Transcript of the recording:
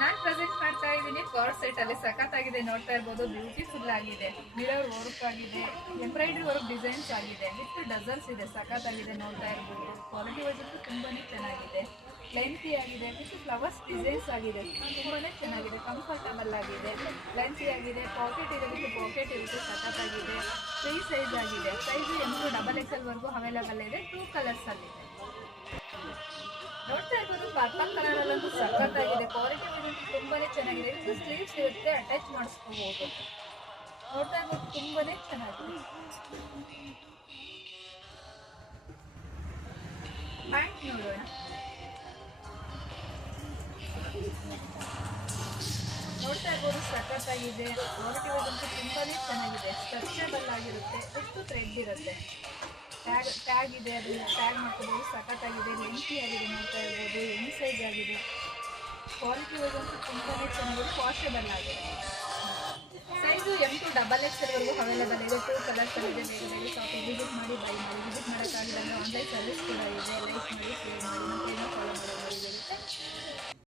ನಾನು ಪ್ರೆಸೆಂಟ್ ಮಾಡ್ತಾ ಇದ್ದೀನಿ ಕಾರ್ಡ್ ಸೆಟ್ ಅಲ್ಲಿ ಸಖತ್ತಾಗಿದೆ, ನೋಡ್ತಾ ಇರ್ಬೋದು. ಬ್ಯೂಟಿಫುಲ್ ಆಗಿದೆ, ಮಿರರ್ ವರ್ಕ್ ಆಗಿದೆ, ಎಂಬ್ರಾಯ್ಡ್ರಿ ವರ್ಕ್ ಡಿಸೈನ್ಸ್ ಆಗಿದೆ, ವಿತ್ ಡಜಲ್ಸ್ ಇದೆ, ಸಖತ್ತಾಗಿದೆ, ನೋಡ್ತಾ ಇರ್ಬೋದು. ಕ್ವಾಲಿಟಿ ವೈಸ್ ತುಂಬಾನೇ ಚೆನ್ನಾಗಿದೆ, ಲೆಂತಿ ಆಗಿದೆ, ವಿತ್ ಫ್ಲವರ್ಸ್ ಡಿಸೈನ್ಸ್ ಆಗಿದೆ, ತುಂಬಾನೇ ಚೆನ್ನಾಗಿದೆ, ಕಂಫರ್ಟಬಲ್ ಆಗಿದೆ, ಲೆಂತಿ ಆಗಿದೆ, ಪಾಕೆಟ್ ಇದೆ, ವಿತ್ ಪಾಕೆಟ್ ಇರುತ್ತೆ, ಸಖತ್ತಾಗಿದೆ, ಫ್ರೀ ಸೈಜ್ ಆಗಿದೆ, ಸೈಜು XXL ವರೆಗೂ ಅವೈಲೇಬಲ್ ಇದೆ, 2 ಕಲರ್ಸ್ ಅಲ್ಲಿ ಇದೆ. ನೋಡ್ತಾ ಇರ್ಬೋದು ಪರ್ಪಲ್ ಕಲರ್ ಅಲ್ಲಂತೂ ಸಖತ್ತಾಗಿದೆ, ಕ್ವಾಲಿಟಿ ತುಂಬಾನೇ ಚೆನ್ನಾಗಿದೆ, ಇದು ಸ್ಲೀವ್ಸ್ ಇರುತ್ತೆ, ಅಟ್ಯಾಚ್ ಮಾಡಿಸ್ಕೋಬಹುದು. ನೋಡ್ತಾ ಇರ್ಬೋದು ತುಂಬಾನೇ ಚೆನ್ನಾಗಿದೆ. ಪ್ಯಾಂಟ್ ನೋಡೋಣ. ನೋಡ್ತಾ ಇರ್ಬೋದು ಸಖತ್ತಾಗಿದೆ, ಕ್ವಾಲಿಟಿ ಅಂತೂ ತುಂಬಾನೇ ಚೆನ್ನಾಗಿದೆ, ಸ್ಟ್ರೆಚಬಲ್ ಆಗಿರುತ್ತೆ, ಎಷ್ಟು ಥ್ರೆಡ್ ಇರುತ್ತೆ, ಟ್ಯಾಗ್ ಇದೆ, ಅದನ್ನ ಟ್ಯಾಗ್ ಮಾಡ್ಕೋಬಹುದು, ಸಖತ್ತಾಗಿದೆ, ಲೆಂತಿ ಆಗಿದೆ, ನೋಡ್ತಾ ಇರ್ಬೋದು, ಎನ್ ಸೈಜ್ ಆಗಿದೆ, ಕ್ವಾಲಿಟಿ ಅಂತೂ ತುಂಬಾನೇ ಚೆನ್ನಾಗಿದೆ, ವಾಷಬಲ್ ಆಗಿದೆ. ಸೈಜು M2XXL ವರೆಗೂ ಅವೈಲೇಬಲ್ ಇದೆ, 2 ಕಲರ್ಸ್ ಇದೆ. ಬೇಗ ಬೇಗ ಶಾಪಿಂಗ್ ವಿಸಿಟ್ ಮಾಡಿ, ಬೈ ಮಾಡಿ. ವಿಸಿಟ್ ಮಾಡೋಕ್ಕಾಗಿಲ್ಲ ಅಂದರೆ ಆನ್ಲೈನ್ ಸರ್ವಿಸ್ ಕೂಡ ಇದೆ.